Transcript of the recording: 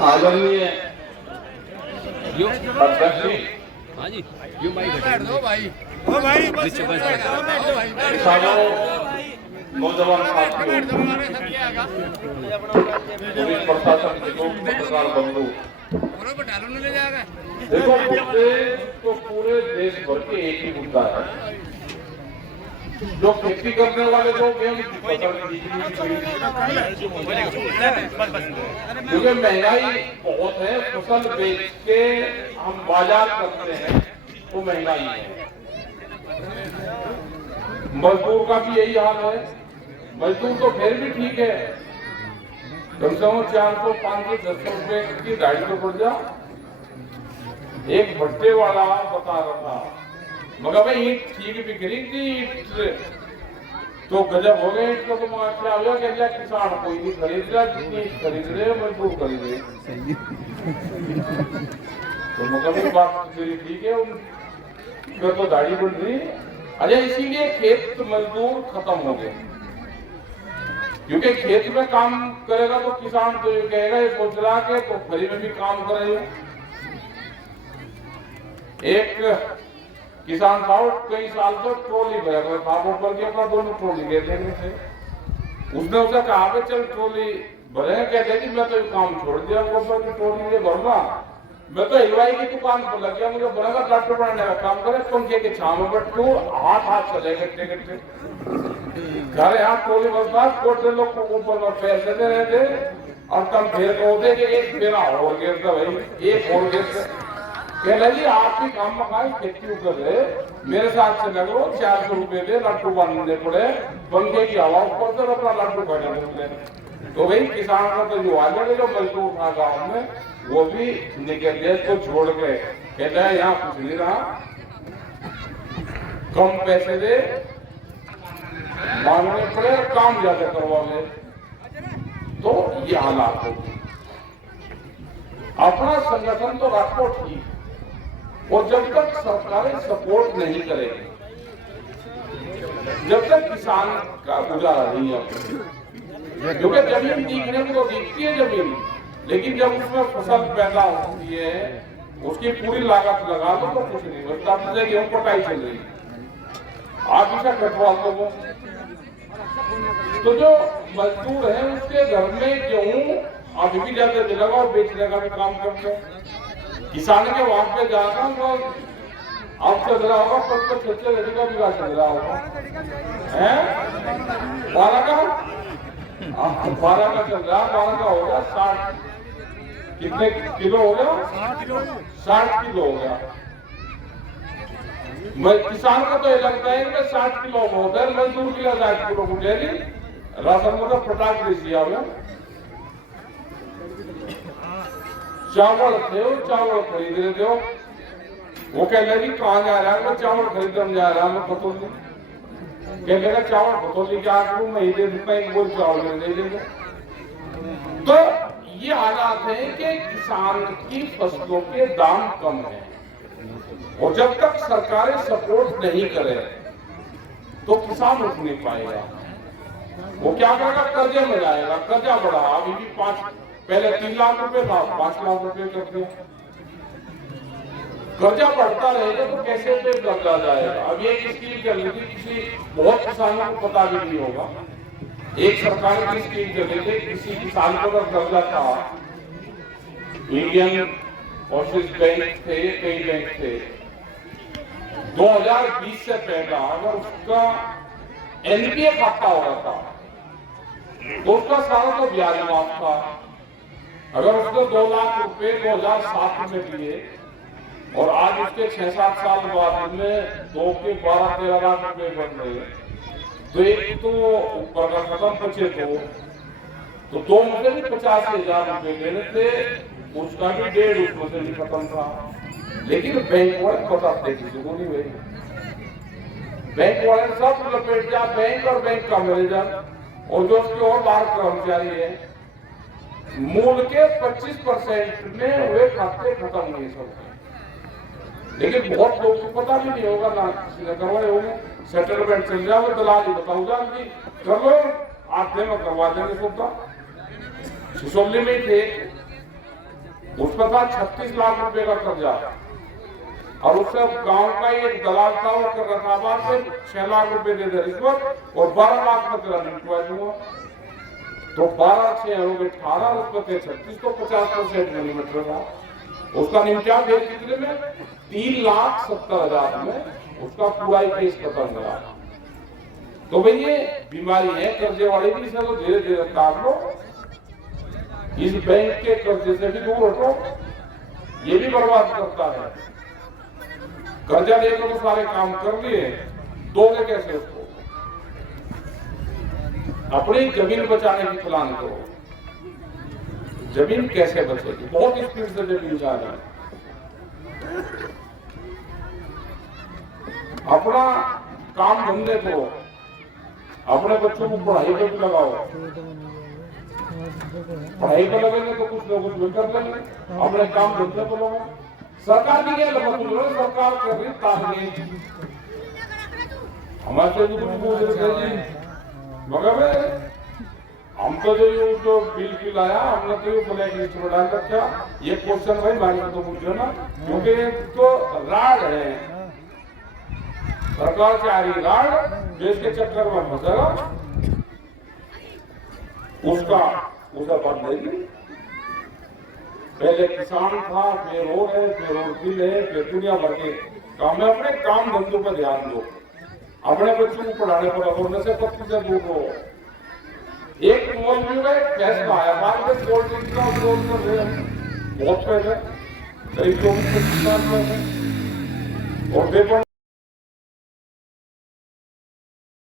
आदरणीय अध्यक्ष जी, हाँ जी, यो भाई बैठ दो भाई, ओ भाई बस किसानों, नौजवान साथियों, पुलिस प्रशासन के लोग, पत्रकार बंधु, देखो मुद्दे तो पूरे देश भर के एक ही मुद्दा है। जो खेती करने वाले लोग हैं क्योंकि महंगाई बहुत है, फसल बेच के हम बाजार करते हैं तो महंगाई है। मजदूर का भी यही हाल है। मजदूर तो फिर भी ठीक है, कम से कम 400, 500, 600 रुपए की गाड़ी तो पड़ जा। एक भट्टे वाला बता रहा था, मगर भाई ईट ठीक बिक्री थी, ईट तो गजब हो गए। ईट को तो क्या हो गया, किसान कोई नहीं खरीद रहा, जितनी ईट खरीद रहे मजदूर खरीद रहे। तो मगर भाई बात ठीक है, उनका तो दाढ़ी बढ़ रही। अच्छा, इसीलिए खेत मजदूर खत्म हो गए, क्योंकि खेत में काम करेगा तो किसान तो ये कहेगा, ये सोच रहा कि तो खरी में भी काम करेगा। एक किसान था, कई साल तक ट्रॉली भरा था, ऊपर के अपना दोनों ट्रॉली गए देने थे। उसने उसे कहा कि चल ट्रॉली भरे, कहते कि मैं तो ये काम छोड़ दिया, ऊपर की ट्रॉली ये भरना, मैं तो हलवाई की दुकान पर लग गया, मुझे बनेगा डॉक्टर बनाने का काम करे, पंखे के छाव में बैठू, हाथ चले गट्टे गट्टे घर यहाँ ट्रॉली भरता, छोटे लोग को ऊपर में पैसे दे रहे थे, और कम फेर होते कि एक फेरा और गिरता, भाई एक और गिरता। कहला जी आप भी काम मकान खेती कर रहे, मेरे साथ से लगो, 400 रुपए दे, लड्डू बांधने पड़े, पंखे की हवा ऊपर से अपना लड्डू खाने पड़ते। तो भाई किसान का तो जो आगे जो मजदूर था गाँव में, वो भी निकल गए तो छोड़ के, कहता है यहाँ कुछ नहीं रहा, कम पैसे दे, मांगने पड़े, काम ज्यादा करवाओगे, तो ये हालात होगी। अपना संगठन तो रखो ठीक, और जब तक सरकारें सपोर्ट नहीं करेगी, जब तक किसान का गुजारा नहीं है, क्योंकि जमीन दिखने को दिखती है जमीन, लेकिन जब उसमें फसल पैदा होती है, उसकी पूरी लागत लगा दो तो कुछ नहीं बचता। गेहूं कटाई चल रही है, आप इसे कटवा लोगों, तो जो मजदूर है उसके घर में गेहूं अभी भी जाते दिलागा और बेचने का भी काम करते हैं। किसान के वहां पे जाकर अब चल रहा होगा, 55-56 लड़ी का बीघा चल रहा होगा, है 12 का, 12 का चल रहा, 12 का हो गया 60, कितने किलो हो गया, 60 किलो हो गया। किसान को तो ये लगता है कि 60 किलो बहुत है, मजदूर के लिए 60 किलो को डेली राशन मतलब पटाख दीजिए। चावल थे, चावल खरीद रहे थे, वो कह रहे कि कहाँ जा रहा है, मैं चावल खरीदने जा रहा हूँ, मैं खतौली कह लेगा, चावल खतौली क्या करूँ, मैं ही दे दूंगा, एक बोल चावल ले लेगा। तो ये हालात है कि किसान की फसलों के दाम कम है, और जब तक सरकारें सपोर्ट नहीं करें तो किसान उठ नहीं पाएगा। वो क्या करेगा, कर्जे में जाएगा, कर्जा बढ़ा, अभी भी पहले 3 लाख रुपए था, 5 लाख रुपए कर दिया। कर्जा बढ़ता रहेगा तो कैसे पे कर्जा जाएगा। अब ये स्कीम चल रही थी, किसी बहुत किसानों को पता भी नहीं होगा, एक सरकार की स्कीम चल रही थी, किसी किसान को अगर कर्जा था, इंडियन ओवरसीज बैंक थे, कई बैंक थे, 2020 से पहला अगर उसका एनपीए खाता हो रहा था तो उसका सारा तो ब्याज माफ था। अगर उसको 2 लाख रुपए 2007 में दिए और आज उसके 6-7 साल बाद में 2 के 12-13 लाख रुपए बन रहे हैं, तो एक तो ऊपर का खत्म बचे तो 2 में भी 85,000 रुपए देने थे, उसका भी 1.5 उसमें से भी खत्म था। लेकिन बैंक वाले बताते किसी को नहीं भाई, बैंक वाले सब लपेट जा, बैंक और बैंक का मैनेजर और जो उसके और बाहर कर्मचारी है, मूल के 25% में हुए खाते खत्म हुए सब। लेकिन बहुत लोगों को पता भी नहीं होगा, ना किसी ने करवाए होंगे, सेटलमेंट चल जाओ, दलाल ही बताऊ जान की कर लो, आधे में करवा देंगे। सुनता सिसोली में थे उस पर था 36 लाख रुपए का कर्जा, और उससे गांव का एक दलाल था वो रकाबाद में 6 लाख रुपए दे दे रिश्वत और 12 लाख में तेरा निपटवाया हुआ। तो 12 6 हो गए 18, उसमें थे 36, तो 50% मनी मीटर था। उसका निपटान दे कितने में? 3,70,000 में उसका पूरा ही केस खत्म हुआ। तो भाई ये बीमारी है कर्जे वाली की, इसे तो धीरे धीरे तार लो, इस बैंक के कर्जे से भी दूर हटो, ये भी बर्बाद करता है। कर्जा लेकर तो सारे काम कर लिए, दोगे कैसे उसको? अपनी जमीन बचाने की प्लान करो। जमीन कैसे बचेगी? बहुत स्पीड से जमीन जा रही है। अपना काम धंधे करो, अपने बच्चों को पढ़ाई पर भी लगाओ। पढ़ाई पर लगेंगे तो कुछ लोग उसमें कर लेंगे, अपने काम धंधे पर लगाओ। सरकार की क्या लगभग सरकार कर रही ताकि हमारे से जी मगर हम तो जो बिल की लाया हमने तो ये ब्लैक लिस्ट में डाल रखा। ये क्वेश्चन भाई मारी तो पूछो ना, क्योंकि तो राड है, सरकार की आ रही राड, देश के चक्कर में फंसेगा, उसका बंद देगी। पहले किसान था, फिर रोड है, फिर बिल है, फिर दुनिया भर के काम है। अपने काम धंधों पर ध्यान दो, अपने बच्चों को पढ़ाने पर लगो, नशे पत्ती से दूर रहो। एक मौलवी में फैसला आया बाद में कोल्ड ड्रिंक का विरोध कर रहे हैं बहुत पहले, करीब 24-25 साल पहले, और